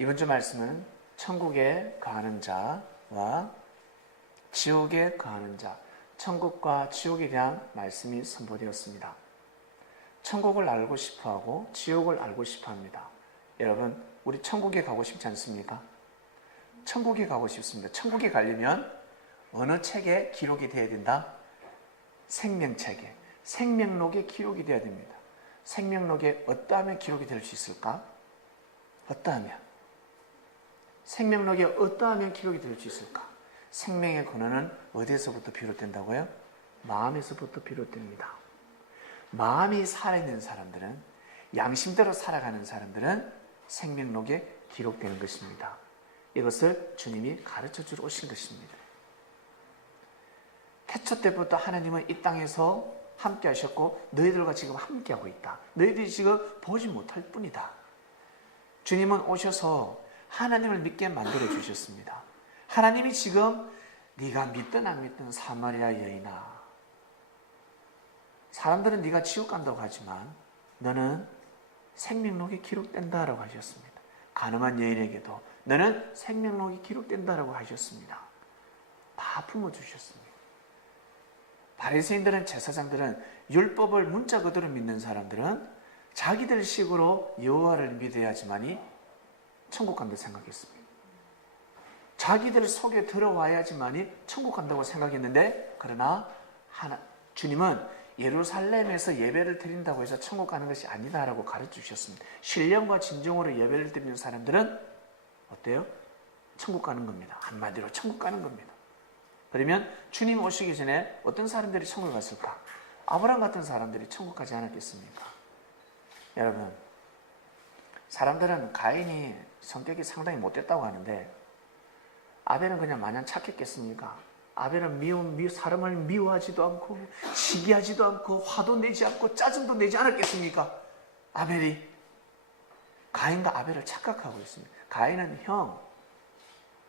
이번 주 말씀은 천국에 거하는 자와 지옥에 거하는 자, 천국과 지옥에 대한 말씀이 선보되었습니다. 천국을 알고 싶어하고 지옥을 알고 싶어합니다. 여러분, 우리 천국에 가고 싶지 않습니까? 천국에 가고 싶습니다. 천국에 가려면 어느 책에 기록이 되어야 된다? 생명책에, 생명록에 기록이 되어야 됩니다. 생명록에 어떠하면 기록이 될 수 있을까? 어떠하면? 생명록에 어떠하면 기록이 될 수 있을까? 생명의 근원은 어디에서부터 비롯된다고요? 마음에서부터 비롯됩니다. 마음이 살아있는 사람들은, 양심대로 살아가는 사람들은 생명록에 기록되는 것입니다. 이것을 주님이 가르쳐주러 오신 것입니다. 태초 때부터 하나님은 이 땅에서 함께 하셨고 너희들과 지금 함께하고 있다. 너희들이 지금 보지 못할 뿐이다. 주님은 오셔서 하나님을 믿게 만들어 주셨습니다. 하나님이 지금 네가 믿든 안 믿든 사마리아 여인아, 사람들은 네가 지옥 간다고 하지만 너는 생명록에 기록된다라고 하셨습니다. 가늠한 여인에게도 너는 생명록에 기록된다라고 하셨습니다. 다 품어주셨습니다. 바리새인들은, 제사장들은, 율법을 문자 그대로 믿는 사람들은 자기들 식으로 여호와를 믿어야지만이 천국 간다고 생각했습니다. 자기들 속에 들어와야지만이 천국 간다고 생각했는데, 그러나 주님은 예루살렘에서 예배를 드린다고 해서 천국 가는 것이 아니다라고 가르쳐 주셨습니다. 신령과 진정으로 예배를 드리는 사람들은 어때요? 천국 가는 겁니다. 한마디로 천국 가는 겁니다. 그러면 주님 오시기 전에 어떤 사람들이 천국에 갔을까? 아브라함 같은 사람들이 천국 가지 않았겠습니까? 여러분, 사람들은 가인이 성격이 상당히 못됐다고 하는데 아벨은 그냥 마냥 착했겠습니까? 아벨은 사람을 미워하지도 않고 시기하지도 않고 화도 내지 않고 짜증도 내지 않았겠습니까? 아벨이. 가인과 아벨을 착각하고 있습니다. 가인은 형,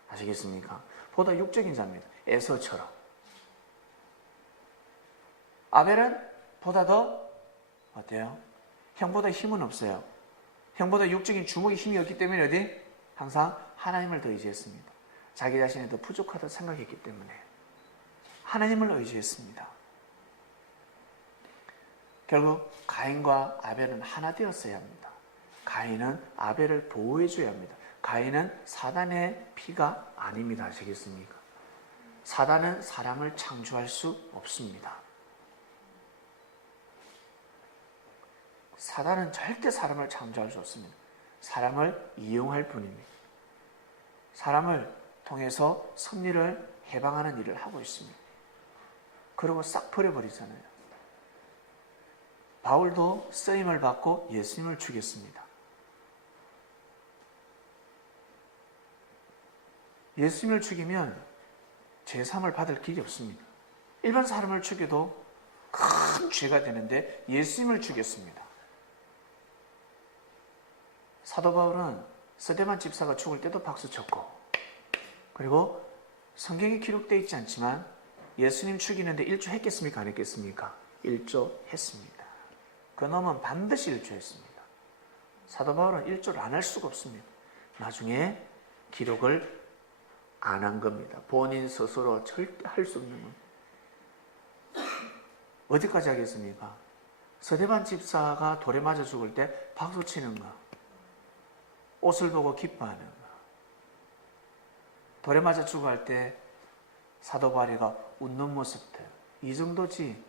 아시겠습니까? 보다 육적인 자입니다. 에서처럼. 아벨은 보다 더 어때요? 형보다 힘은 없어요. 형보다 육적인 주먹에 힘이 없기 때문에 어디? 항상 하나님을 더 의지했습니다. 자기 자신이 더 부족하다고 생각했기 때문에 하나님을 의지했습니다. 결국 가인과 아벨은 하나 되었어야 합니다. 가인은 아벨을 보호해줘야 합니다. 가인은 사단의 피가 아닙니다. 아시겠습니까? 사단은 사람을 창조할 수 없습니다. 사단은 절대 사람을 창조할 수 없습니다. 사람을 이용할 뿐입니다. 사람을 통해서 섭리를 해방하는 일을 하고 있습니다. 그러고 싹 버려버리잖아요. 바울도 쓰임을 받고 예수님을 죽였습니다. 예수님을 죽이면 제3을 받을 길이 없습니다. 일반 사람을 죽여도 큰 죄가 되는데 예수님을 죽였습니다. 사도 바울은 스데반 집사가 죽을 때도 박수쳤고, 그리고 성경에 기록되어 있지 않지만 예수님 죽이는데 일조했겠습니까? 안 했겠습니까? 일조했습니다. 그 놈은 반드시 일조했습니다. 사도 바울은 일조를 안 할 수가 없습니다. 나중에 기록을 안 한 겁니다. 본인 스스로 절대 할 수 없는 겁니다. 어디까지 하겠습니까? 스데반 집사가 돌에 맞아 죽을 때 박수치는 거, 옷을 보고 기뻐하는 거, 돌에 맞아 죽어갈 때 사도 바울이가 웃는 모습들, 이 정도지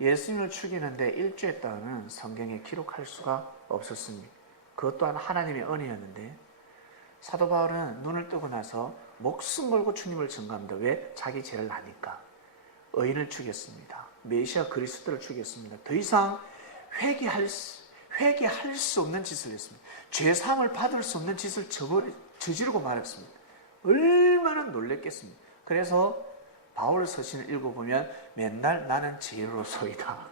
예수님을 죽이는데 일조했다는 성경에 기록할 수가 없었습니다. 그것 또한 하나님의 은혜였는데 사도 바울은 눈을 뜨고 나서 목숨 걸고 주님을 증거합니다. 왜? 자기 죄를 아니까. 의인을 죽였습니다. 메시아 그리스도를 죽였습니다. 더 이상 회개할 수 없는 짓을 했습니다. 죄사함을 받을 수 없는 짓을 저지르고 말았습니다. 얼마나 놀랬겠습니까? 그래서 바울 서신을 읽어보면 맨날 나는 죄인으로소이다.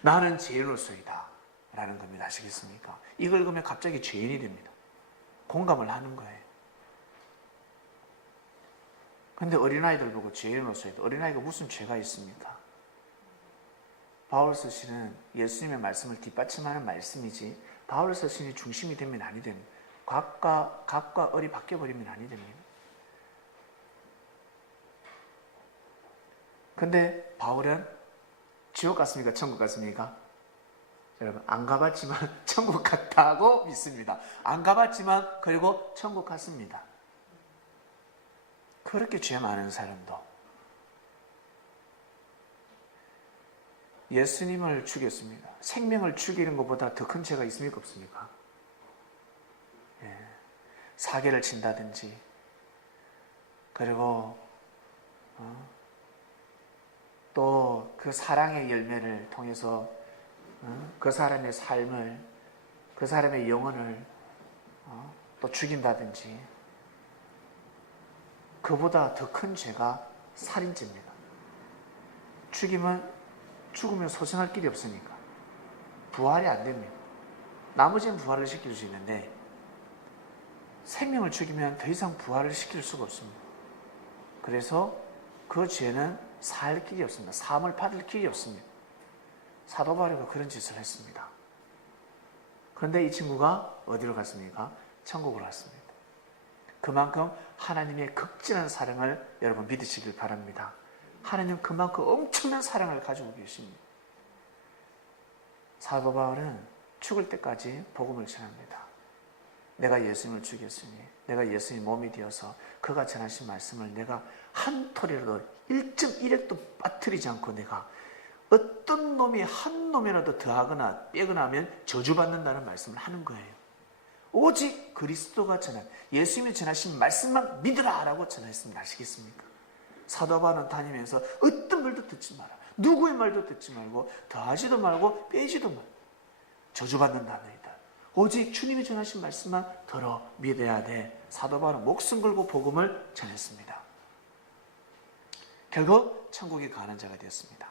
나는 죄인으로소이다. 라는 겁니다. 아시겠습니까? 이걸 읽으면 갑자기 죄인이 됩니다. 공감을 하는 거예요. 근데 어린아이들 보고 죄인으로소이다. 어린아이가 무슨 죄가 있습니까? 바울 서신은 예수님의 말씀을 뒷받침하는 말씀이지 바울 서신이 중심이 되면 아니 됩니다. 각과 을이 바뀌어버리면 아니 됩니다. 근데 바울은 지옥 갔습니까? 천국 갔습니까? 여러분, 안 가봤지만 천국 갔다고 믿습니다. 안 가봤지만 그리고 천국 갔습니다. 그렇게 죄 많은 사람도 예수님을 죽였습니다. 생명을 죽이는 것보다 더 큰 죄가 있습니까? 없습니까? 예. 사기를 친다든지, 그리고 또 그 사랑의 열매를 통해서 그 사람의 삶을, 그 사람의 영혼을 또 죽인다든지, 그보다 더 큰 죄가 살인죄입니다. 죽으면 소생할 길이 없으니까 부활이 안 됩니다. 나머지는 부활을 시킬 수 있는데 생명을 죽이면 더 이상 부활을 시킬 수가 없습니다. 그래서 그 죄는 살 길이 없습니다. 사함을 받을 길이 없습니다. 사도 바울이 그런 짓을 했습니다. 그런데 이 친구가 어디로 갔습니까? 천국으로 갔습니다. 그만큼 하나님의 극진한 사랑을 여러분 믿으시길 바랍니다. 하나님은 그만큼 엄청난 사랑을 가지고 계십니다. 사도 바울은 죽을 때까지 복음을 전합니다. 내가 예수님을 죽였으니, 내가 예수님 몸이 되어서 그가 전하신 말씀을 내가 한 톨이라도 1.1핵도 빠뜨리지 않고 내가 어떤 놈이 한 놈이라도 더하거나 빼거나 하면 저주받는다는 말씀을 하는 거예요. 오직 그리스도가 전한, 예수님이 전하신 말씀만 믿으라 라고 전했습니다. 아시겠습니까? 사도 바울은 다니면서 어떤 말도 듣지 마라, 누구의 말도 듣지 말고 더하지도 말고 빼지도 말고, 저주받는 단어이다. 오직 주님이 전하신 말씀만 들어 믿어야 돼. 사도 바울은 목숨 걸고 복음을 전했습니다. 결국 천국에 가는 자가 되었습니다.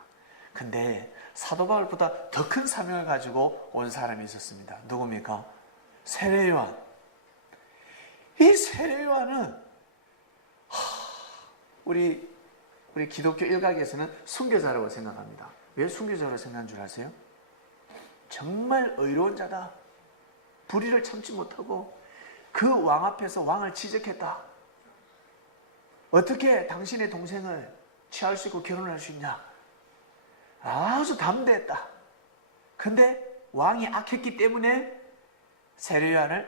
근데 사도 바울보다 더 큰 사명을 가지고 온 사람이 있었습니다. 누굽니까? 세례요한. 이 세례요한은 우리 기독교 일각에서는 순교자라고 생각합니다. 왜 순교자라고 생각한 줄 아세요? 정말 의로운 자다. 불의를 참지 못하고 그 왕 앞에서 왕을 지적했다. 어떻게 당신의 동생을 취할 수 있고 결혼할 수 있냐? 아주 담대했다. 근데 왕이 악했기 때문에 세례요한은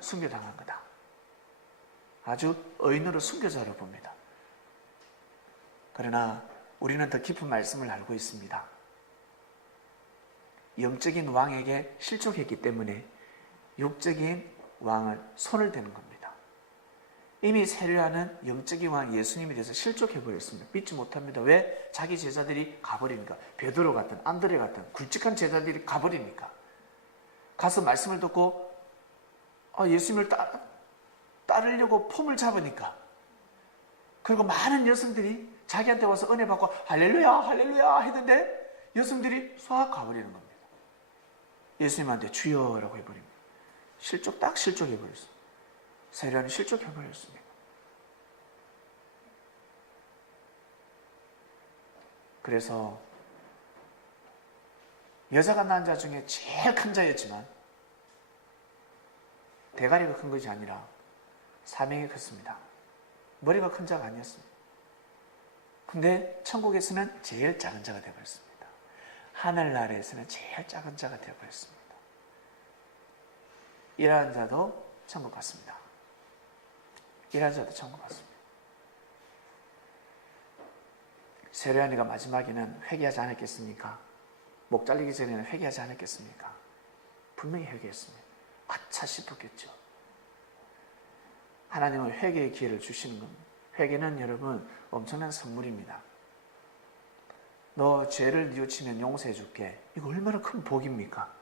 순교당한 거다. 아주 의인으로 순교자로 봅니다. 그러나 우리는 더 깊은 말씀을 알고 있습니다. 영적인 왕에게 실족했기 때문에 육적인 왕을 손을 대는 겁니다. 이미 세례요한은 영적인 왕 예수님에 대해서 실족해버렸습니다. 믿지 못합니다. 왜? 자기 제자들이 가버리니까. 베드로 같은, 안드레 같은 굵직한 제자들이 가버리니까. 가서 말씀을 듣고 예수님을 따르려고 폼을 잡으니까. 그리고 많은 여성들이 자기한테 와서 은혜 받고 할렐루야 할렐루야 했는데 여성들이 쏴 가버리는 겁니다. 예수님한테 주여라고 해버립니다. 딱 실족해버렸어요. 세례요한이 실족해버렸습니다. 그래서 여자가 낳은 자 중에 제일 큰 자였지만 대가리가 큰 것이 아니라 사명이 컸습니다. 머리가 큰 자가 아니었습니다. 근데 천국에서는 제일 작은 자가 되어버렸습니다. 하늘나라에서는 제일 작은 자가 되어버렸습니다. 이러한 자도 천국 갔습니다. 이러한 자도 천국 갔습니다. 세례요한이가 마지막에는 회개하지 않았겠습니까? 목 잘리기 전에는 회개하지 않았겠습니까? 분명히 회개했습니다. 아차 싶었겠죠. 하나님은 회개의 기회를 주시는 겁니다. 회개는 여러분 엄청난 선물입니다. 너 죄를 뉘우치면 용서해 줄게. 이거 얼마나 큰 복입니까?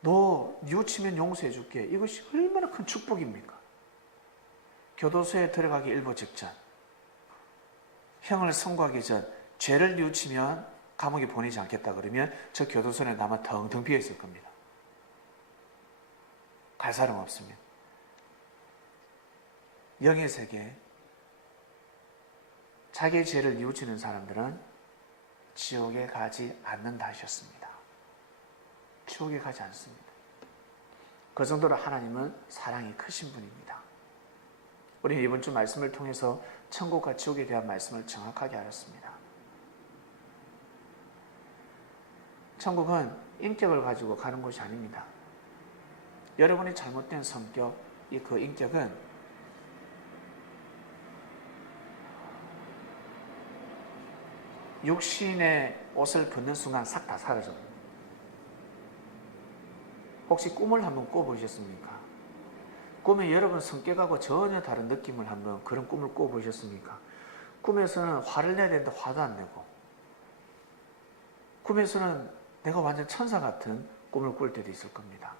너 뉘우치면 용서해 줄게. 이것이 얼마나 큰 축복입니까? 교도소에 들어가기 일보 직전, 형을 선고하기 전 죄를 뉘우치면 감옥에 보내지 않겠다 그러면 저 교도소에 남아 텅텅 비어 있을 겁니다. 갈 사람 없습니다. 영의 세계, 자기의 죄를 뉘우치는 사람들은 지옥에 가지 않는다 하셨습니다. 지옥에 가지 않습니다. 그 정도로 하나님은 사랑이 크신 분입니다. 우리는 이번 주 말씀을 통해서 천국과 지옥에 대한 말씀을 정확하게 알았습니다. 천국은 인격을 가지고 가는 곳이 아닙니다. 여러분의 잘못된 성격, 그 인격은 육신의 옷을 벗는 순간 싹 다 사라져요. 혹시 꿈을 한번 꿔보셨습니까? 꿈에 여러분 성격하고 전혀 다른 느낌을 한번 그런 꿈을 꿔보셨습니까? 꿈에서는 화를 내야 되는데 화도 안 내고, 꿈에서는 내가 완전 천사 같은 꿈을 꿀 때도 있을 겁니다.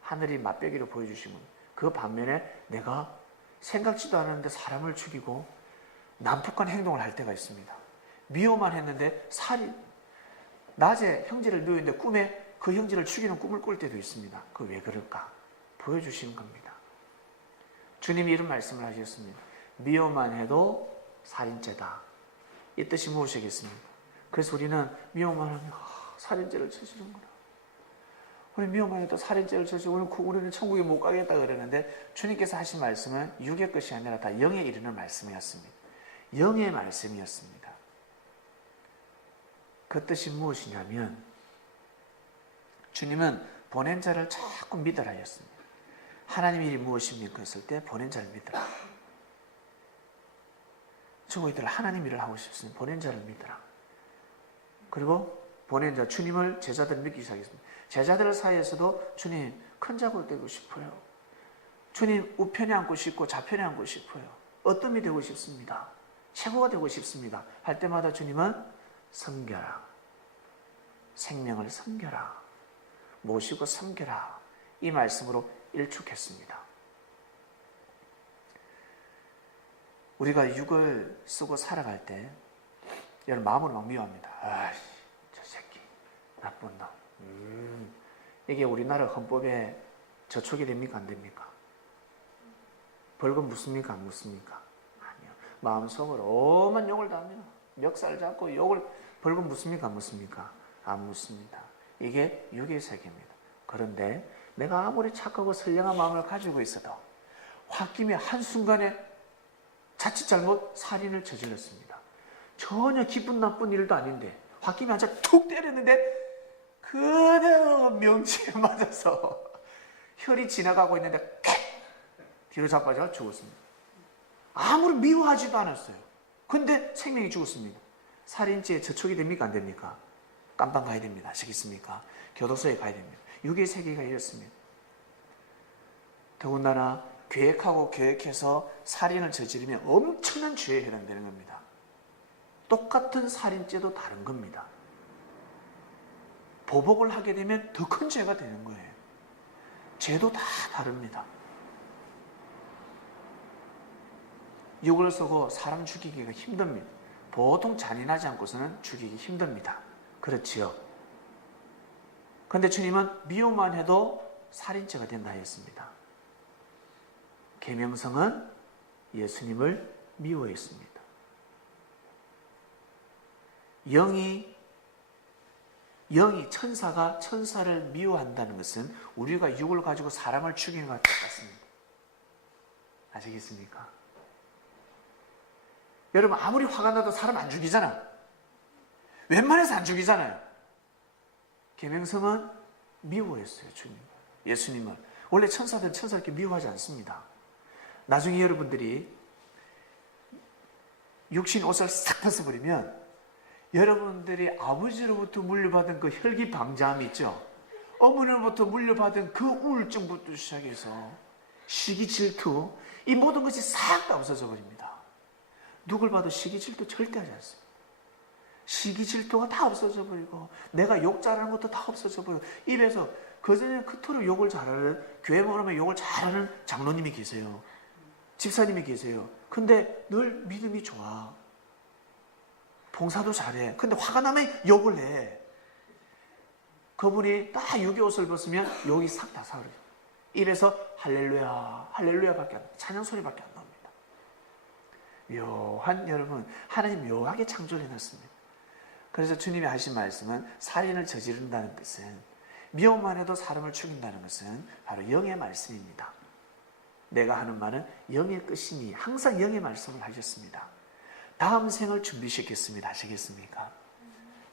하늘이 맛배기로 보여주시면 그 반면에 내가 생각지도 않았는데 사람을 죽이고 난폭한 행동을 할 때가 있습니다. 미워만 했는데 낮에 형제를 미워했는데 꿈에 그 형제를 죽이는 꿈을 꿀 때도 있습니다. 그 왜 그럴까? 보여주시는 겁니다. 주님이 이런 말씀을 하셨습니다. 미워만 해도 살인죄다. 이 뜻이 무엇이겠습니까? 그래서 우리는 미워만 하면 살인죄를 저지른구나. 우리 미워만 해도 살인죄를 저지르고 우리는 천국에 못 가겠다 그러는데 주님께서 하신 말씀은 육의 것이 아니라 다 영에 이르는 말씀이었습니다. 영의 말씀이었습니다. 그 뜻이 무엇이냐면 주님은 보낸 자를 자꾸 믿으라 하였습니다. 하나님의 일이 무엇입니까? 했을 때 보낸 자를 믿으라. 저희들 하나님 일을 하고 싶습니다. 보낸 자를 믿으라. 그리고 보낸 자, 주님을 제자들 믿기 시작했습니다. 제자들 사이에서도 주님 큰 자가 되고 싶어요. 주님 우편에 앉고 싶고 좌편에 앉고 싶어요. 어떤 이 되고 싶습니다. 최고가 되고 싶습니다. 할 때마다 주님은 섬겨라. 생명을 섬겨라. 모시고 섬겨라. 이 말씀으로 일축했습니다. 우리가 육을 쓰고 살아갈 때 여러분 마음으로 막 미워합니다. 아이, 저 새끼 나쁜 놈. 이게 우리나라 헌법에 저촉이 됩니까? 안 됩니까? 벌금 묻습니까? 안 묻습니까? 아니요. 마음속으로 오만 욕을 다 합니다. 멱살 잡고 욕을 벌금 묻습니까? 안 묻습니까? 안 묻습니다. 이게 육의 세계입니다. 그런데 내가 아무리 착하고 선량한 마음을 가지고 있어도 홧김에 한순간에 자칫 잘못 살인을 저질렀습니다. 전혀 기분 나쁜 일도 아닌데 홧김에 한 자 툭 때렸는데 그대로 명치에 맞아서 혈이 지나가고 있는데 뒤로 자빠져 죽었습니다. 아무리 미워하지도 않았어요. 근데 생명이 죽었습니다. 살인죄에 저촉이 됩니까? 안 됩니까? 깜빵 가야 됩니다. 아시겠습니까? 교도소에 가야 됩니다. 육의 세계가 이렇습니다. 더군다나 계획해서 살인을 저지르면 엄청난 죄에 해당되는 겁니다. 똑같은 살인죄도 다른 겁니다. 보복을 하게 되면 더 큰 죄가 되는 거예요. 죄도 다 다릅니다. 육을 쓰고 사람 죽이기가 힘듭니다. 보통 잔인하지 않고서는 죽이기 힘듭니다. 그렇지요? 그런데 주님은 미워만 해도 살인죄가 된다 했습니다. 계명성은 예수님을 미워했습니다. 영이 천사가 천사를 미워한다는 것은 우리가 육을 가지고 사람을 죽이는 것과 똑같습니다. 아시겠습니까? 여러분 아무리 화가 나도 사람 안 죽이잖아. 웬만해서 안 죽이잖아요. 계명성은 미워했어요. 주님, 예수님을. 원래 천사들은 천사를 이렇게 미워하지 않습니다. 나중에 여러분들이 육신 옷을 싹 벗어버리면 여러분들이 아버지로부터 물려받은 그 혈기방자함이 있죠. 어머니로부터 물려받은 그 우울증부터 시작해서 시기 질투, 이 모든 것이 싹 다 없어져 버립니다. 누굴 봐도 시기 질투 절대 하지 않습니다. 시기 질투가 다 없어져 버리고 내가 욕 잘하는 것도 다 없어져 버리고 입에서 그전에 그토록 욕을 잘하는, 교회 모임에 욕을 잘하는 장로님이 계세요. 집사님이 계세요. 근데 늘 믿음이 좋아. 봉사도 잘해. 근데 화가 나면 욕을 해. 그분이 딱 육의 옷을 벗으면 욕이 싹 다 사라져요. 입에서 할렐루야, 할렐루야밖에 안, 찬양 소리밖에 안 나옵니다. 묘한, 여러분, 하나님 묘하게 창조를 해놨습니다. 그래서 주님이 하신 말씀은 살인을 저지른다는 뜻은 미워만 해도 사람을 죽인다는 것은 바로 영의 말씀입니다. 내가 하는 말은 영의 끝이니 항상 영의 말씀을 하셨습니다. 다음 생을 준비시켰습니다. 아시겠습니까?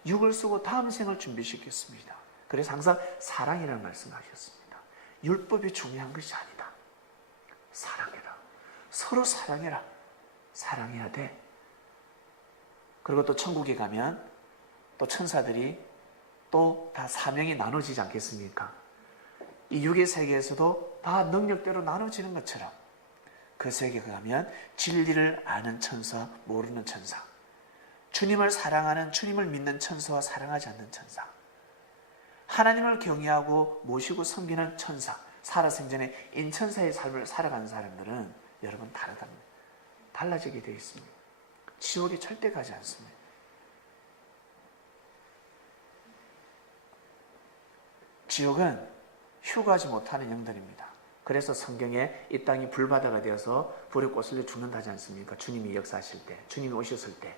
육을 쓰고 다음 생을 준비시켰습니다. 그래서 항상 사랑이라는 말씀을 하셨습니다. 율법이 중요한 것이 아니다. 사랑해라. 서로 사랑해라. 사랑해야 돼. 그리고 또 천국에 가면 또 천사들이 또 다 사명이 나눠지지 않겠습니까? 이 육의 세계에서도 다 능력대로 나눠지는 것처럼 그 세계에 가면 진리를 아는 천사, 모르는 천사, 주님을 사랑하는, 주님을 믿는 천사와 사랑하지 않는 천사, 하나님을 경외하고 모시고 섬기는 천사, 살아생전에 인천사의 삶을 살아가는 사람들은 여러분 다르답니다. 달라지게 되어 있습니다. 지옥에 절대 가지 않습니다. 지옥은 휴가하지 못하는 영들입니다. 그래서 성경에 이 땅이 불바다가 되어서 불에 꽂힐려 죽는다지 않습니까? 주님이 역사하실 때, 주님이 오셨을 때.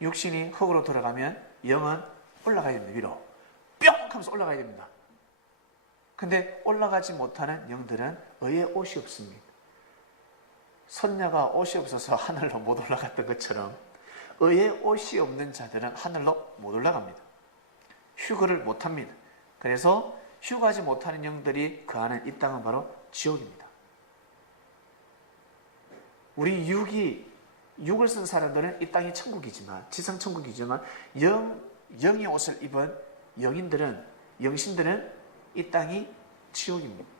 육신이 흙으로 돌아가면 영은 올라가야 됩니다. 위로. 뿅! 하면서 올라가야 됩니다. 근데 올라가지 못하는 영들은 의에 옷이 없습니다. 선녀가 옷이 없어서 하늘로 못 올라갔던 것처럼 의에 옷이 없는 자들은 하늘로 못 올라갑니다. 휴거를 못합니다. 그래서 휴가하지 못하는 영들이 거하는 이 땅은 바로 지옥입니다. 우리 육을 쓴 사람들은 이 땅이 천국이지만, 지상 천국이지만 영의 옷을 입은 영신들은 이 땅이 지옥입니다.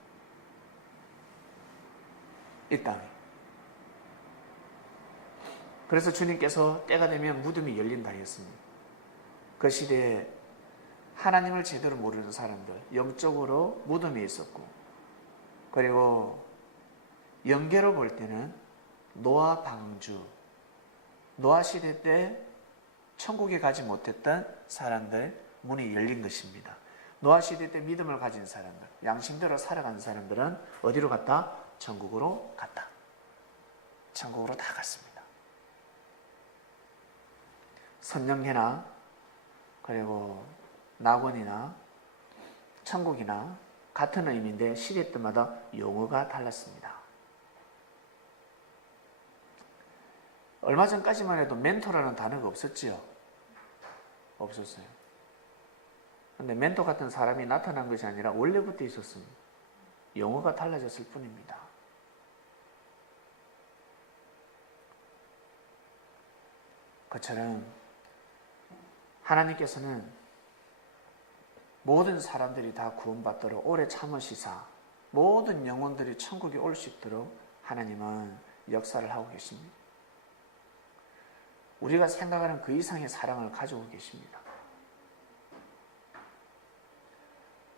이 땅이. 그래서 주님께서 때가 되면 무덤이 열린다 했습니다. 그 시대에 하나님을 제대로 모르는 사람들, 영적으로 무덤에 있었고, 그리고 영계로 볼 때는 노아 방주, 노아 시대 때 천국에 가지 못했던 사람들 문이 열린 것입니다. 노아 시대 때 믿음을 가진 사람들, 양심대로 살아간 사람들은 어디로 갔다? 천국으로 갔다. 천국으로 다 갔습니다. 선영회나 그리고 낙원이나 천국이나 같은 의미인데 시대 때마다 용어가 달랐습니다. 얼마 전까지만 해도 멘토라는 단어가 없었지요? 없었어요. 근데 멘토 같은 사람이 나타난 것이 아니라 원래부터 있었습니다. 용어가 달라졌을 뿐입니다. 그처럼 하나님께서는 모든 사람들이 다 구원받도록 오래 참으시사 모든 영혼들이 천국에 올 수 있도록 하나님은 역사를 하고 계십니다. 우리가 생각하는 그 이상의 사랑을 가지고 계십니다.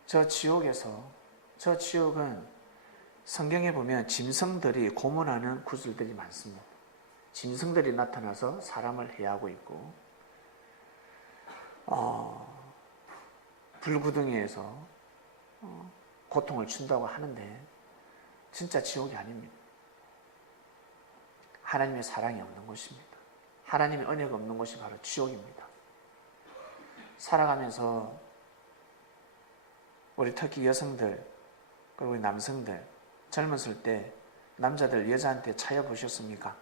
저 지옥은 성경에 보면 짐승들이 고문하는 구슬들이 많습니다. 짐승들이 나타나서 사람을 해하고 있고 불구덩이에서 고통을 준다고 하는데 진짜 지옥이 아닙니다. 하나님의 사랑이 없는 곳입니다. 하나님의 은혜가 없는 곳이 바로 지옥입니다. 살아가면서 우리 특히 여성들 그리고 남성들 젊었을 때 남자들 여자한테 차여 보셨습니까?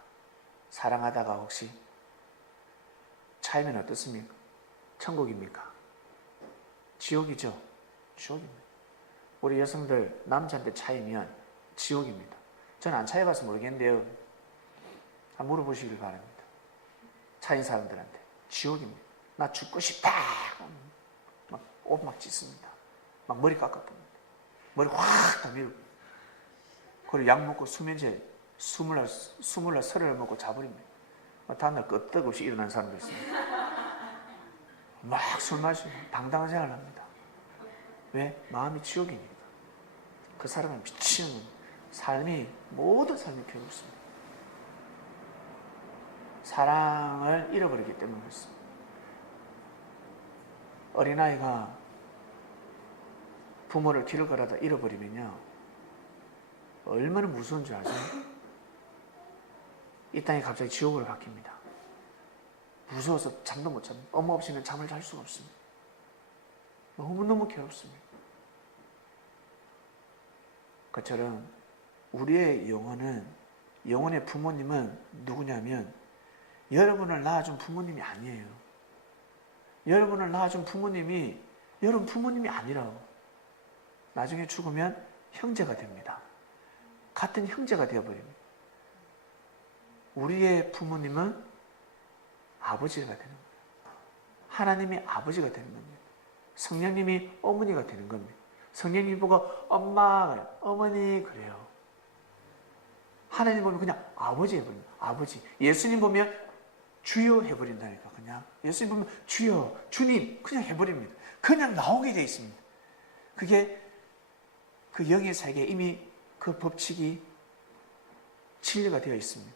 사랑하다가 혹시 차이면 어떻습니까? 천국입니까? 지옥이죠. 지옥입니다. 우리 여성들 남자한테 차이면 지옥입니다. 저는 안 차여봐서 모르겠는데요. 한번 물어보시길 바랍니다. 차인 사람들한테 지옥입니다. 나 죽고 싶다. 막 옷 막 찢습니다. 막 머리 깎아봅니다. 머리 확 다 밀고 그리고 약 먹고 수면제 스물날 서른을 먹고 자버립니다. 다음날 끄떡없이 일어난 사람도 있습니다. 막 술 마시고 당당한 생활을 합니다. 왜? 마음이 지옥이니까. 그 사람은 미치는 삶이 모든 삶이 필요 없습니다. 사랑을 잃어버리기 때문에 그렇습니다. 어린아이가 부모를 길을 걸어다 잃어버리면요 얼마나 무서운 줄 아세요? 이 땅이 갑자기 지옥으로 바뀝니다. 무서워서 잠도 못 잡니다. 엄마 없이는 잠을 잘 수가 없습니다. 너무너무 괴롭습니다. 그처럼 우리의 영혼의 부모님은 누구냐면 여러분을 낳아준 부모님이 아니에요. 여러분을 낳아준 부모님이 여러분 부모님이 아니라고. 나중에 죽으면 형제가 됩니다. 같은 형제가 되어버립니다. 우리의 부모님은 아버지가 되는 거예요. 하나님이 아버지가 되는 겁니다. 성령님이 어머니가 되는 겁니다. 성령님이 보고 엄마 그래요. 어머니 그래요. 하나님 보면 그냥 아버지 해버립니다. 아버지. 예수님 보면 주여 해버린다니까. 그냥 예수님 보면 주여 주님 그냥 해버립니다. 그냥 나오게 돼 있습니다. 그게 그 영의 세계에 이미 그 법칙이 진리가 되어 있습니다.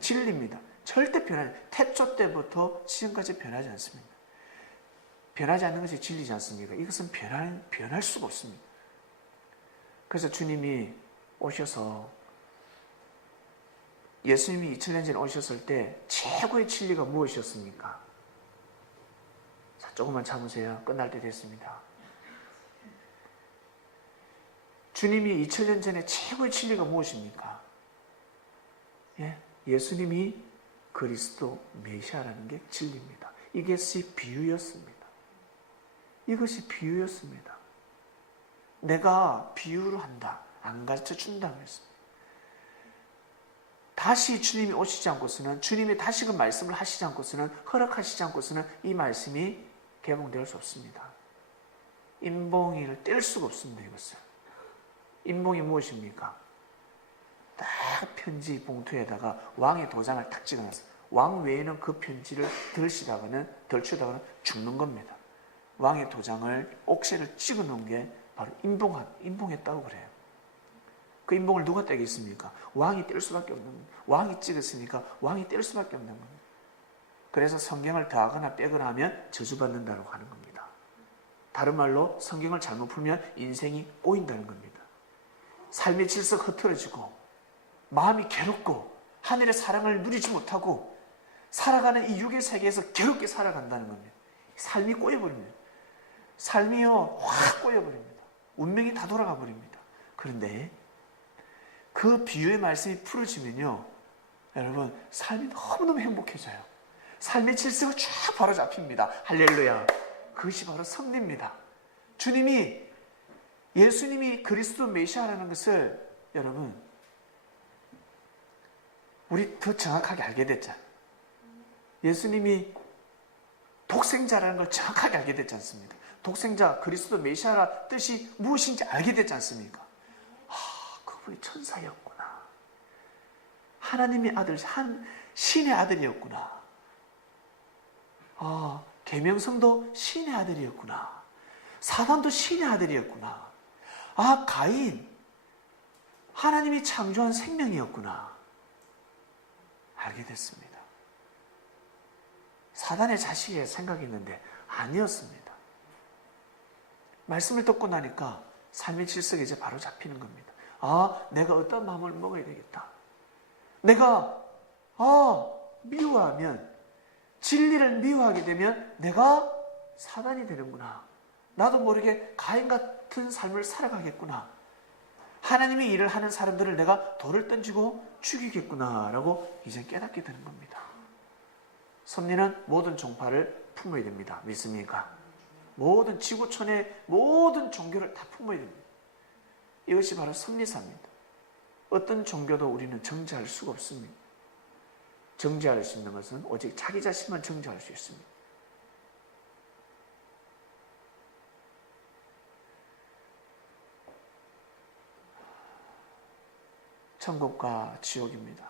진리입니다. 절대 변하지 않아요. 태초 때부터 지금까지 변하지 않습니다. 변하지 않는 것이 진리지 않습니까? 이것은 변할 수가 없습니다. 그래서 주님이 오셔서 예수님이 2000년 전에 오셨을 때 최고의 진리가 무엇이었습니까? 자, 조금만 참으세요. 끝날 때 됐습니다. 주님이 2000년 전에 최고의 진리가 무엇입니까? 예수님이 그리스도 메시아라는 게 진리입니다. 이것이 비유였습니다. 이것이 비유였습니다. 내가 비유를 한다. 안 가르쳐 준다고 했습니다. 다시 주님이 오시지 않고서는, 주님이 다시 그 말씀을 하시지 않고서는, 허락하시지 않고서는 이 말씀이 개봉될 수 없습니다. 인봉이를 뗄 수가 없습니다. 이것을. 인봉이 무엇입니까? 딱 편지 봉투에다가 왕의 도장을 탁 찍어놨어요. 왕 외에는 그 편지를 덜 치다가는 죽는 겁니다. 왕의 도장을 옥새를 찍어 놓은 게 바로 인봉했다고 그래요. 그 인봉을 누가 떼겠습니까? 왕이 뗄 수밖에 없는 겁니다. 왕이 찍었으니까 왕이 뗄 수밖에 없는 겁니다. 그래서 성경을 더하거나 빼거나 하면 저주받는다고 하는 겁니다. 다른 말로 성경을 잘못 풀면 인생이 꼬인다는 겁니다. 삶의 질서가 흐트러지고 마음이 괴롭고 하늘의 사랑을 누리지 못하고 살아가는 이 육의 세계에서 괴롭게 살아간다는 겁니다. 삶이 꼬여버립니다. 삶이요 확 꼬여버립니다. 운명이 다 돌아가 버립니다. 그런데 그 비유의 말씀이 풀어지면요, 여러분 삶이 너무너무 행복해져요. 삶의 질서가 쫙 바로잡힙니다. 할렐루야. 그것이 바로 섭리입니다. 예수님이 그리스도 메시아라는 것을 여러분 우리 더 정확하게 알게 됐잖아요. 예수님이 독생자라는 걸 정확하게 알게 됐지 않습니까? 독생자 그리스도 메시아라 뜻이 무엇인지 알게 됐지 않습니까? 그분이 천사였구나. 하나님의 아들, 신의 아들이었구나. 계명성도 신의 아들이었구나. 사단도 신의 아들이었구나. 가인, 하나님이 창조한 생명이었구나. 알게 됐습니다. 사단의 자식의 생각이었는데 아니었습니다. 말씀을 듣고 나니까 삶의 질서가 이제 바로 잡히는 겁니다. 내가 어떤 마음을 먹어야 되겠다. 내가 미워하면, 진리를 미워하게 되면 내가 사단이 되는구나. 나도 모르게 가인 같은 삶을 살아가겠구나. 하나님의 일을 하는 사람들을 내가 돌을 던지고 죽이겠구나 라고 이제 깨닫게 되는 겁니다. 섭리는 모든 종파를 품어야 됩니다. 믿습니까? 모든 지구촌의 모든 종교를 다 품어야 됩니다. 이것이 바로 섭리사입니다. 어떤 종교도 우리는 정죄할 수가 없습니다. 정죄할 수 있는 것은 오직 자기 자신만 정죄할 수 있습니다. 천국과 지옥입니다.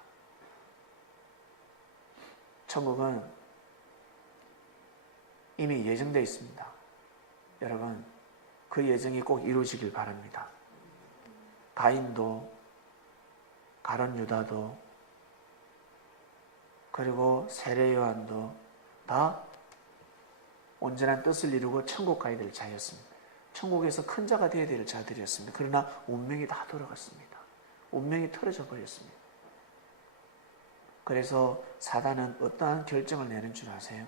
천국은 이미 예정되어 있습니다. 여러분, 그 예정이 꼭 이루어지길 바랍니다. 가인도, 가룟 유다도, 그리고 세례 요한도 다 온전한 뜻을 이루고 천국 가야 될 자였습니다. 천국에서 큰 자가 되어야 될 자들이었습니다. 그러나 운명이 다 돌아갔습니다. 운명이 틀어져 버렸습니다. 그래서 사단은 어떠한 결정을 내는 줄 아세요?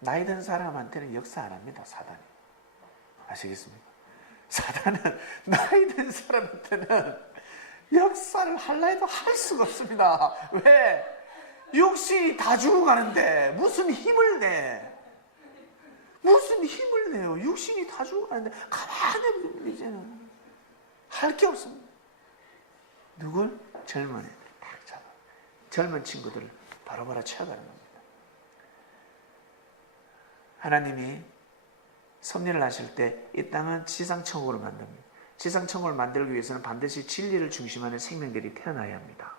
나이 든 사람한테는 역사 안 합니다. 사단이. 아시겠습니까? 사단은 나이 든 사람한테는 역사를 할라 해도 할 수가 없습니다. 왜? 육신이 다 죽어가는데 무슨 힘을 내? 무슨 힘을 내요? 육신이 다 죽어가는데 가만히 이제는 할 게 없습니다. 누굴? 젊은 애들 딱 잡아. 젊은 친구들을 바로바로 채워가는 겁니다. 하나님이 섭리를 하실 때 이 땅은 지상천국으로 만듭니다. 지상천국을 만들기 위해서는 반드시 진리를 중심하는 생명들이 태어나야 합니다.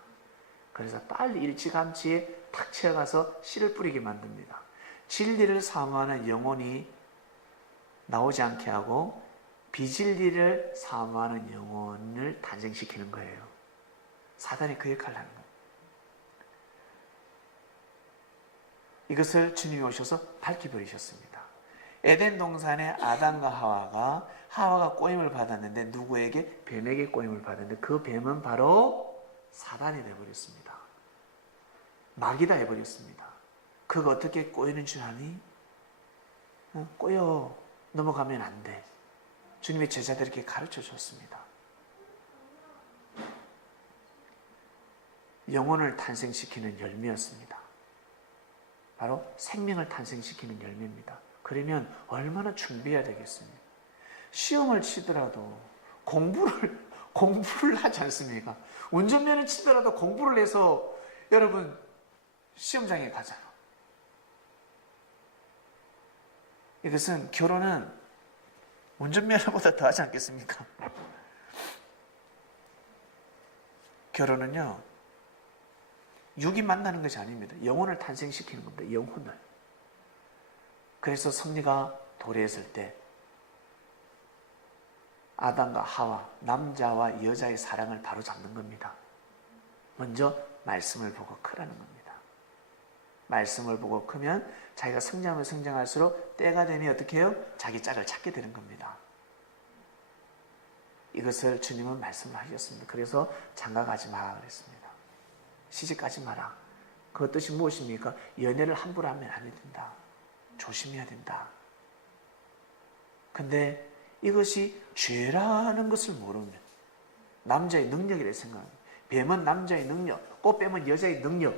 그래서 빨리 일찌감치에 탁 채워가서 씨를 뿌리게 만듭니다. 진리를 사모하는 영혼이 나오지 않게 하고 비진리를 사모하는 영혼을 탄생시키는 거예요. 사단이 그 역할을 하는 거예요. 이것을 주님이 오셔서 밝혀버리셨습니다. 에덴 동산에 아담과 하와가 꼬임을 받았는데 누구에게? 뱀에게 꼬임을 받았는데 그 뱀은 바로 사단이 되어버렸습니다. 마귀다 해버렸습니다. 그가 어떻게 꼬이는 줄 아니? 꼬여 넘어가면 안 돼. 주님의 제자들에게 가르쳐 줬습니다. 영혼을 탄생시키는 열매였습니다. 바로 생명을 탄생시키는 열매입니다. 그러면 얼마나 준비해야 되겠습니까? 시험을 치더라도 공부를 하지 않습니까? 운전면허 치더라도 공부를 해서 여러분 시험장에 가잖아. 이것은 결혼은 운전면허보다 더 하지 않겠습니까? 결혼은요, 육이 만나는 것이 아닙니다. 영혼을 탄생시키는 겁니다. 영혼을. 그래서 섭리가 도래했을 때 아담과 하와, 남자와 여자의 사랑을 바로잡는 겁니다. 먼저 말씀을 보고 크라는 겁니다. 말씀을 보고 크면 자기가 성장하면 성장할수록 때가 되니 어떻게 해요? 자기 짝을 찾게 되는 겁니다. 이것을 주님은 말씀을 하셨습니다. 그래서 장가가지 마라 그랬습니다. 시집가지 마라. 그 뜻이 무엇입니까? 연애를 함부로 하면 안 된다. 조심해야 된다. 근데 이것이 죄라는 것을 모르면 남자의 능력이라 생각합니다. 뱀은 남자의 능력, 꽃뱀은 여자의 능력.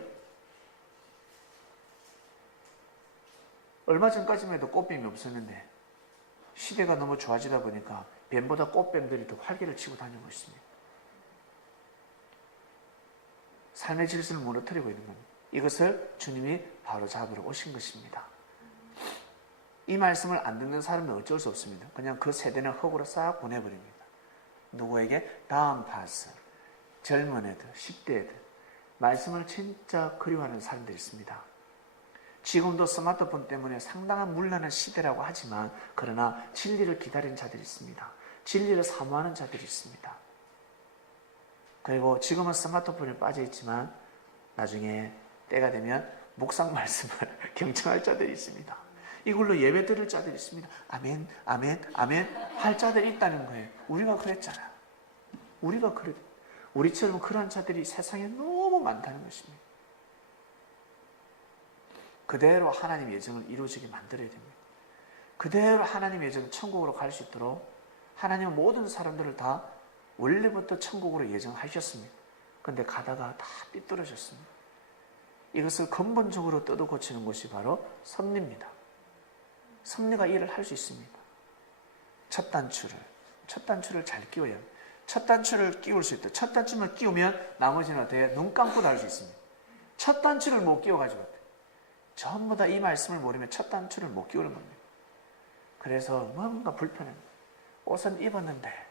얼마 전까지만 해도 꽃뱀이 없었는데 시대가 너무 좋아지다 보니까 뱀보다 꽃뱀들이 더 활개를 치고 다니고 있습니다. 삶의 질서를 무너뜨리고 있는 겁니다. 이것을 주님이 바로 잡으러 오신 것입니다. 이 말씀을 안 듣는 사람은 어쩔 수 없습니다. 그냥 그 세대는 흙으로 싹 보내버립니다. 누구에게? 다음 파스, 젊은 애들, 10대 애들. 말씀을 진짜 그리워하는 사람들이 있습니다. 지금도 스마트폰 때문에 상당한 문란한 시대라고 하지만 그러나 진리를 기다리는 자들이 있습니다. 진리를 사모하는 자들이 있습니다. 그리고 지금은 스마트폰에 빠져 있지만 나중에 때가 되면 묵상 말씀을 경청할 자들이 있습니다. 이걸로 예배 드릴 자들이 있습니다. 아멘, 아멘, 아멘 할 자들이 있다는 거예요. 우리가 그랬잖아요. 우리처럼 그러한 자들이 세상에 너무 많다는 것입니다. 그대로 하나님의 예정을 이루어지게 만들어야 됩니다. 그대로 하나님의 예정 천국으로 갈 수 있도록 하나님은 모든 사람들을 다 원래부터 천국으로 예정하셨습니다. 그런데 가다가 다 삐뚤어졌습니다. 이것을 근본적으로 뜯어 고치는 것이 바로 섭리입니다. 섭리가 일을 할 수 있습니다. 첫 단추를 잘 끼워야 합니다. 첫 단추를 끼울 수 있다. 첫 단추만 끼우면 나머지는 어때요? 눈 감고도 할 수 있습니다. 첫 단추를 못 끼워가지고 전부 다 이 말씀을 모르면 첫 단추를 못 끼우는 겁니다. 그래서 뭔가 불편합니다. 옷은 입었는데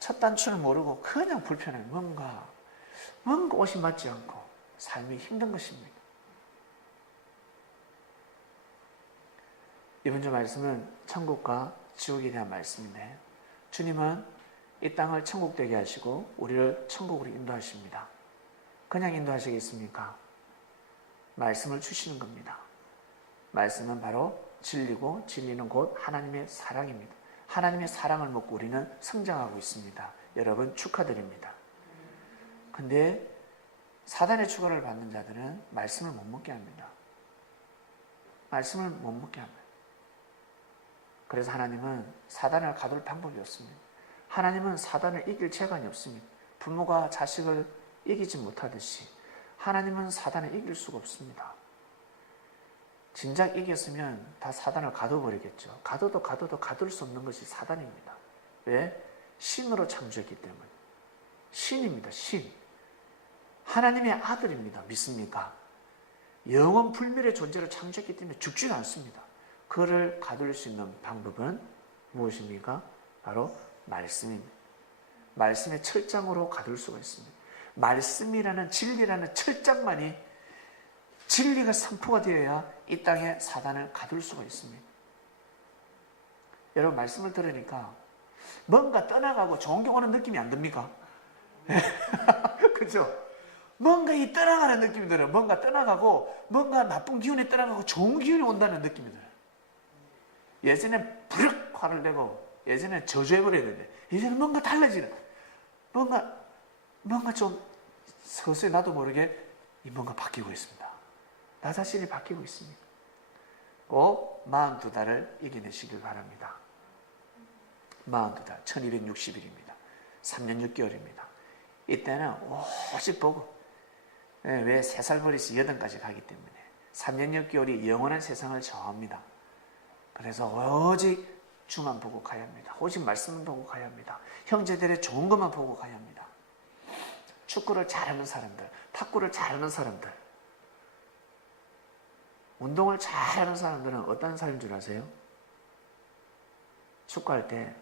첫 단추를 모르고 그냥 불편해요. 뭔가 옷이 맞지 않고 삶이 힘든 것입니다. 이번 주 말씀은 천국과 지옥에 대한 말씀인데 주님은 이 땅을 천국 되게 하시고 우리를 천국으로 인도하십니다. 그냥 인도하시겠습니까? 말씀을 주시는 겁니다. 말씀은 바로 진리고 진리는 곧 하나님의 사랑입니다. 하나님의 사랑을 먹고 우리는 성장하고 있습니다. 여러분 축하드립니다. 근데 사단의 추가를 받는 자들은 말씀을 못 먹게 합니다. 말씀을 못 먹게 합니다. 그래서 하나님은 사단을 가둘 방법이 없습니다. 하나님은 사단을 이길 재간이 없습니다. 부모가 자식을 이기지 못하듯이 하나님은 사단을 이길 수가 없습니다. 진작 이겼으면 다 사단을 가둬버리겠죠. 가둬도 가둘 수 없는 것이 사단입니다. 왜? 신으로 창조했기 때문에. 신입니다. 신. 하나님의 아들입니다. 믿습니까? 영원 불멸의 존재로 창조했기 때문에 죽지는 않습니다. 그를 가둘 수 있는 방법은 무엇입니까? 바로 말씀입니다. 말씀의 철장으로 가둘 수가 있습니다. 말씀이라는 진리라는 철장만이 진리가 선포가 되어야 이 땅에 사단을 가둘 수가 있습니다. 여러분 말씀을 들으니까 뭔가 떠나가고 좋은 게 오는 느낌이 안 듭니까? 그렇죠? 뭔가 이 떠나가는 느낌이 들어요. 뭔가 떠나가고 뭔가 나쁜 기운이 떠나가고 좋은 기운이 온다는 느낌이 들어요. 예전에 부럭 화를 내고 예전에 저주해버려야 되는데 이제는 뭔가 달라지는 뭔가 좀 서서히 나도 모르게 뭔가 바뀌고 있습니다. 나 자신이 바뀌고 있습니다. 꼭 42달을 이겨내시길 바랍니다. 42달, 1260일입니다. 3년 6개월입니다. 이때는 오직 보고 왜 3살 버리시 8까지 가기 때문에 3년 6개월이 영원한 세상을 정합니다. 그래서 오직 주만 보고 가야 합니다. 오직 말씀만 보고 가야 합니다. 형제들의 좋은 것만 보고 가야 합니다. 축구를 잘하는 사람들, 탁구를 잘하는 사람들, 운동을 잘하는 사람들은 어떤 사람인 줄 아세요? 축구할 때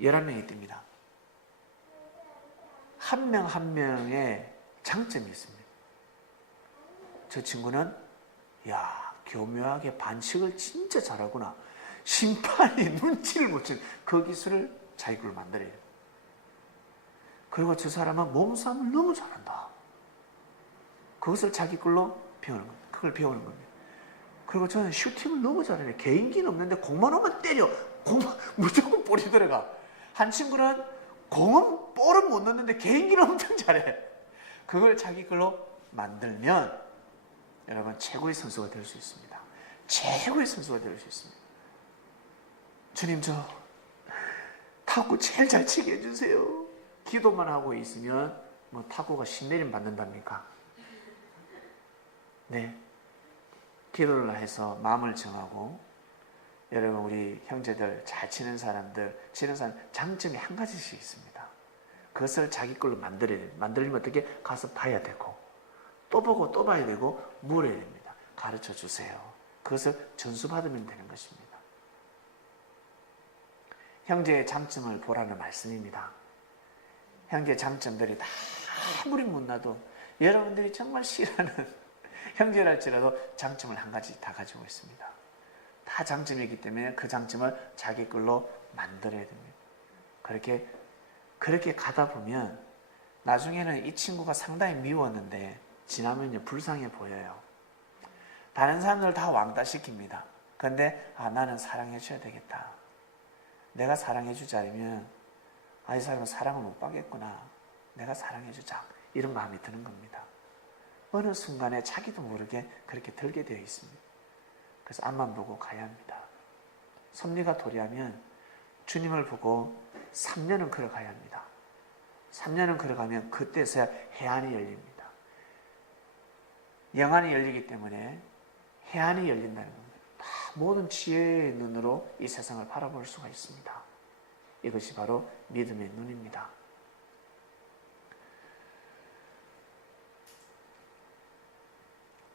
11명이 뜁니다. 한 명 한 명의 장점이 있습니다. 저 친구는 교묘하게 반칙을 진짜 잘하구나. 심판이 눈치를 못 채는 그 기술을 자기 걸로 만들어요. 그리고 저 사람은 몸싸움을 너무 잘한다. 그것을 자기 걸로 배우는 겁니다. 그걸 배우는 겁니다. 그리고 저는 슈팅을 너무 잘해요. 개인기는 없는데 공만 오면 때려. 공만 무조건 볼이 들어가. 한 친구는 볼은 못 넣는데 개인기는 엄청 잘해. 그걸 자기 걸로 만들면 여러분 최고의 선수가 될 수 있습니다. 최고의 선수가 될 수 있습니다. 주님 저 탁구 제일 잘 치게 해주세요. 기도만 하고 있으면 탁구가 신내림 받는답니까? 네. 기도를 해서 마음을 정하고 여러분 우리 형제들 잘 치는 사람 장점이 한 가지씩 있습니다. 그것을 자기 걸로 만들어야 돼요. 만들려면 어떻게 가서 봐야 되고 또 보고 또 봐야 되고 물어야 됩니다. 가르쳐 주세요. 그것을 전수받으면 되는 것입니다. 형제의 장점을 보라는 말씀입니다. 형제의 장점들이 다 아무리 못나도 여러분들이 정말 싫어하는 형제랄지라도 장점을 한 가지 다 가지고 있습니다. 다 장점이기 때문에 그 장점을 자기 걸로 만들어야 됩니다. 그렇게 가다 보면 나중에는 이 친구가 상당히 미웠는데 지나면요 불쌍해 보여요. 다른 사람들 다 왕따시킵니다. 그런데 나는 사랑해줘야 되겠다. 내가 사랑해주자 하면 이 사람은 사랑을 못 받겠구나. 내가 사랑해주자. 이런 마음이 드는 겁니다. 어느 순간에 자기도 모르게 그렇게 들게 되어 있습니다. 그래서 앞만 보고 가야 합니다. 섭리가 도래하면 주님을 보고 3년은 걸어가야 합니다. 3년은 걸어가면 그때서야 해안이 열립니다. 영안이 열리기 때문에 해안이 열린다는 겁니다. 다 모든 지혜의 눈으로 이 세상을 바라볼 수가 있습니다. 이것이 바로 믿음의 눈입니다.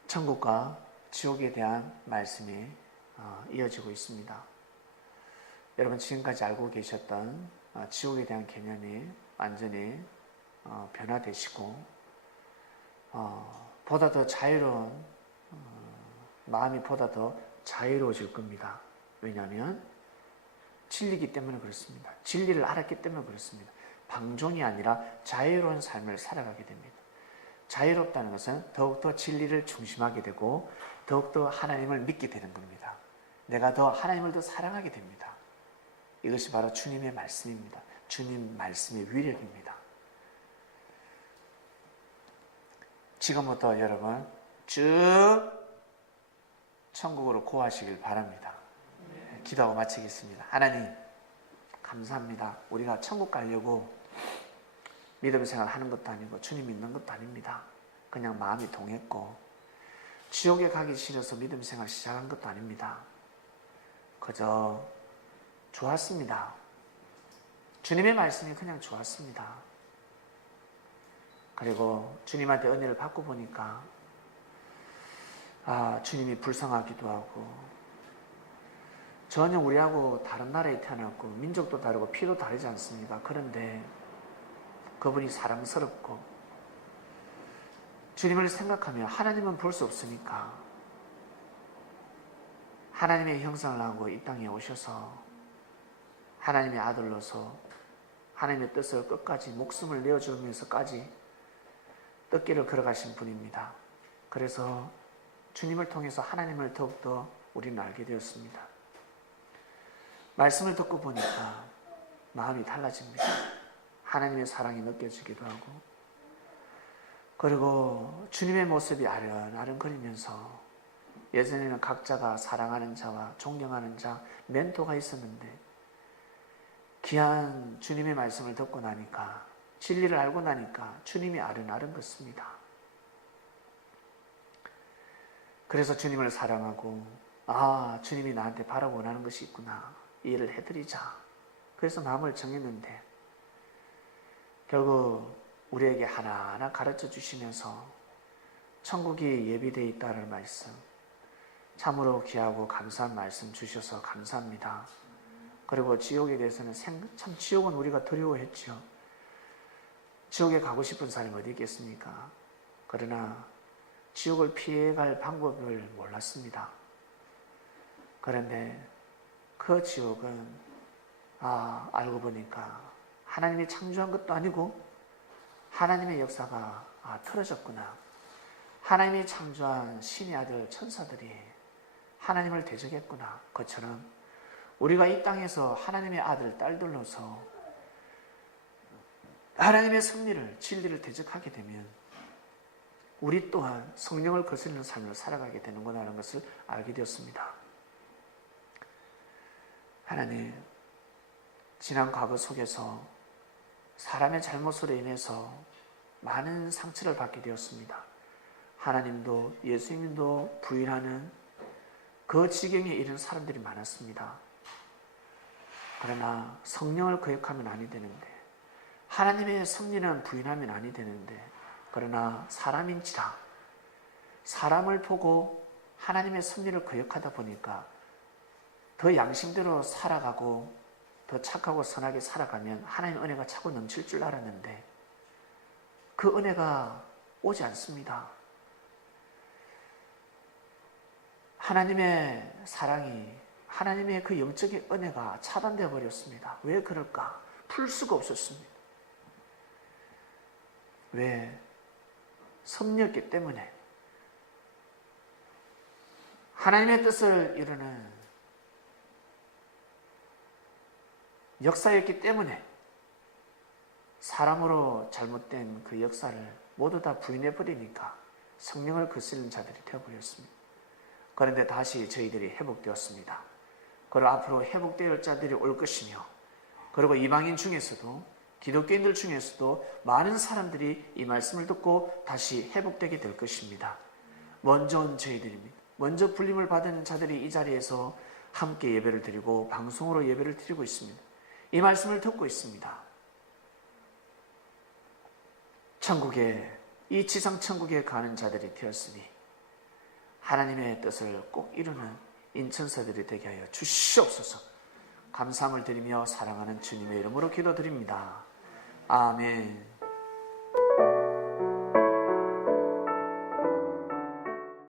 천국과 지옥에 대한 말씀이 이어지고 있습니다. 여러분 지금까지 알고 계셨던 지옥에 대한 개념이 완전히 변화되시고 보다 더 자유로운 마음이 보다 더 자유로워질 겁니다. 왜냐하면 진리이기 때문에 그렇습니다. 진리를 알았기 때문에 그렇습니다. 방종이 아니라 자유로운 삶을 살아가게 됩니다. 자유롭다는 것은 더욱더 진리를 중심하게 되고 더욱더 하나님을 믿게 되는 겁니다. 내가 더 하나님을 더 사랑하게 됩니다. 이것이 바로 주님의 말씀입니다. 주님 말씀의 위력입니다. 지금부터 여러분 쭉 천국으로 고하시길 바랍니다. 기도하고 마치겠습니다. 하나님 감사합니다. 우리가 천국 가려고 믿음 생활하는 것도 아니고 주님 믿는 것도 아닙니다. 그냥 마음이 동했고 지옥에 가기 싫어서 믿음 생활 시작한 것도 아닙니다. 그저 좋았습니다. 주님의 말씀이 그냥 좋았습니다. 그리고 주님한테 은혜를 받고 보니까 주님이 불쌍하기도 하고 전혀 우리하고 다른 나라에 태어났고 민족도 다르고 피도 다르지 않습니까? 그런데 그분이 사랑스럽고 주님을 생각하면 하나님은 볼 수 없으니까 하나님의 형상을 하고 이 땅에 오셔서 하나님의 아들로서 하나님의 뜻을 끝까지 목숨을 내어주면서까지 뜻길을 걸어가신 분입니다. 그래서 주님을 통해서 하나님을 더욱더 우리는 알게 되었습니다. 말씀을 듣고 보니까 마음이 달라집니다. 하나님의 사랑이 느껴지기도 하고 그리고 주님의 모습이 아른아른거리면서 예전에는 각자가 사랑하는 자와 존경하는 자, 멘토가 있었는데 귀한 주님의 말씀을 듣고 나니까 진리를 알고 나니까 주님이 아른아른 걷습니다. 그래서 주님을 사랑하고 주님이 나한테 바라보는 것이 있구나. 이해를 해드리자. 그래서 마음을 정했는데 결국 우리에게 하나하나 가르쳐 주시면서 천국이 예비되어 있다는 말씀 참으로 귀하고 감사한 말씀 주셔서 감사합니다. 그리고 지옥에 대해서는 참 지옥은 우리가 두려워했죠. 지옥에 가고 싶은 사람이 어디 있겠습니까? 그러나 지옥을 피해갈 방법을 몰랐습니다. 그런데 그 지옥은 알고 보니까 하나님이 창조한 것도 아니고 하나님의 역사가 틀어졌구나. 하나님이 창조한 신의 아들 천사들이 하나님을 대적했구나. 그처럼 우리가 이 땅에서 하나님의 아들 딸들로서 하나님의 승리를 진리를 대적하게 되면 우리 또한 성령을 거스르는 삶을 살아가게 되는구나 하는 것을 알게 되었습니다. 하나님, 지난 과거 속에서 사람의 잘못으로 인해서 많은 상처를 받게 되었습니다. 하나님도 예수님도 부인하는 그 지경에 이른 사람들이 많았습니다. 그러나 성령을 거역하면 아니 되는데 하나님의 섭리는 부인하면 아니 되는데 그러나 사람인지라 사람을 보고 하나님의 섭리를 거역하다 보니까 더 양심대로 살아가고 더 착하고 선하게 살아가면 하나님의 은혜가 차고 넘칠 줄 알았는데 그 은혜가 오지 않습니다. 하나님의 사랑이 하나님의 그 영적인 은혜가 차단되어 버렸습니다. 왜 그럴까? 풀 수가 없었습니다. 왜? 섭리였기 때문에 하나님의 뜻을 이루는 역사였기 때문에 사람으로 잘못된 그 역사를 모두 다 부인해버리니까 성령을 거스르는 자들이 되어버렸습니다. 그런데 다시 저희들이 회복되었습니다. 그리고 앞으로 회복될 자들이 올 것이며 그리고 이방인 중에서도 기독교인들 중에서도 많은 사람들이 이 말씀을 듣고 다시 회복되게 될 것입니다. 먼저 온 저희들입니다. 먼저 불림을 받은 자들이 이 자리에서 함께 예배를 드리고 방송으로 예배를 드리고 있습니다. 이 말씀을 듣고 있습니다. 천국에 이 지상 천국에 가는 자들이 되었으니 하나님의 뜻을 꼭 이루는 인천사들이 되게 하여 주시옵소서. 감사함을 드리며 사랑하는 주님의 이름으로 기도드립니다. 아멘.